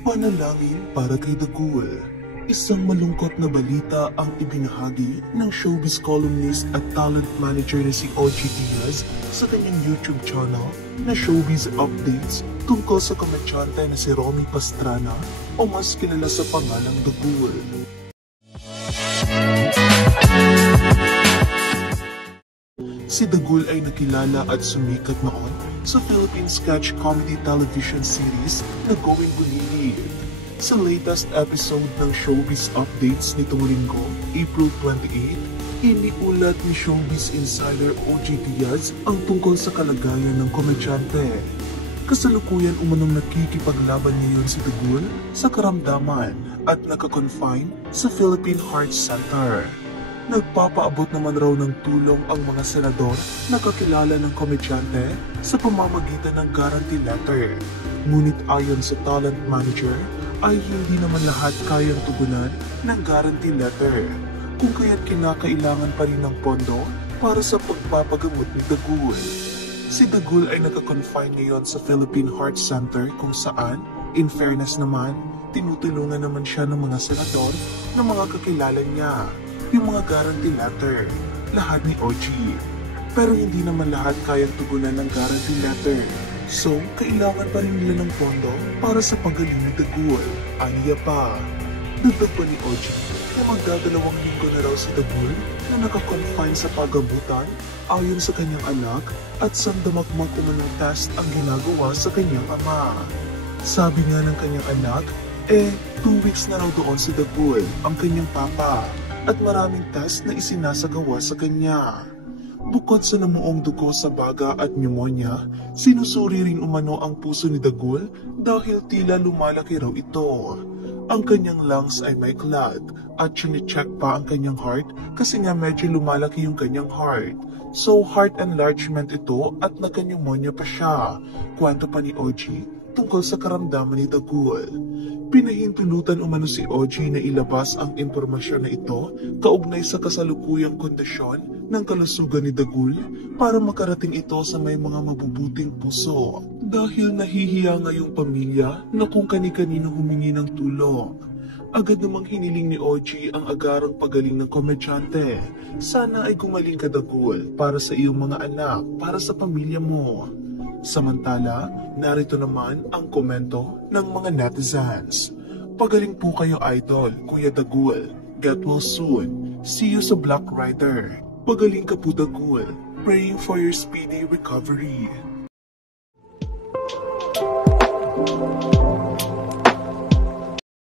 Panalangin para kay Dagul. Isang malungkot na balita ang ibinahagi ng showbiz columnist at talent manager na si OG Diaz sa kanyang YouTube channel na Showbiz Updates tungkol sa komedyante na si Romy Pastrana o mas kilala sa pangalang Dagul. Si Dagul ay nakilala at sumikat noon sa Philippine sketch comedy television series na Going Bulilit. Sa latest episode ng Showbiz Updates nitong linggo, April 28, iniulat ni Showbiz Insider OG Diaz ang tungkol sa kalagayan ng komedyante. Kasalukuyan umanong nakikipaglaban ngayon si Dagul sa karamdaman at nakakonfine sa Philippine Heart Center. Nagpapaabot naman raw ng tulong ang mga senador na kakilala ng komedyante sa pamamagitan ng guarantee letter. Ngunit ayon sa talent manager, ay hindi naman lahat kayang tugunan ng guarantee letter, kung kaya't kinakailangan pa rin ng pondo para sa pagpapagamot ni Dagul. Si Dagul ay nakakonfine ngayon sa Philippine Heart Center kung saan, in fairness naman, tinutulungan naman siya ng mga senador na mga kakilala niya, yung mga guarantee letter, lahat ni OG. Pero hindi naman lahat kayang tugunan ng guarantee letter. So, kailangan pa rin nila ng pondo para sa pagaling ni Dagul. Aniya pa. Dagdag pa ni OG na magdadalawang linggo na raw si Dagul na nakakonfine sa pagamutan ayon sa kanyang anak at sandamakmak umanong test ang ginagawa sa kanyang ama. Sabi nga ng kanyang anak, 2 weeks na raw doon si Dagul, ang kanyang papa, at maraming test na isinasagawa sa kanya. Bukod sa namuong dugo sa baga at pneumonia, sinusuri rin umano ang puso ni Dagul dahil tila lumalaki raw ito. Ang kanyang lungs ay may clot at chine-check pa ang kanyang heart kasi nga medyo lumalaki yung kanyang heart. So heart enlargement ito at nagka-pneumonia pa siya. Kwento pa ni OG tungkol sa karamdaman ni Dagul. Pinahintulutan umano si OG na ilabas ang impormasyon na ito kaugnay sa kasalukuyang kondisyon ng kalusugan ni Dagul para makarating ito sa may mga mabubuting puso. Dahil nahihiya nga yung pamilya na kung kani-kanino humingi ng tulong. Agad namang hiniling ni OG ang agarang pagaling ng komedyante. Sana ay gumaling ka Dagul para sa iyong mga anak, para sa pamilya mo. Samantala, narito naman ang komento ng mga netizens. Pagaling po kayo idol, Kuya Dagul. Get well soon. See you sa Black Rider. Pagaling ka po Dagul. Praying for your speedy recovery.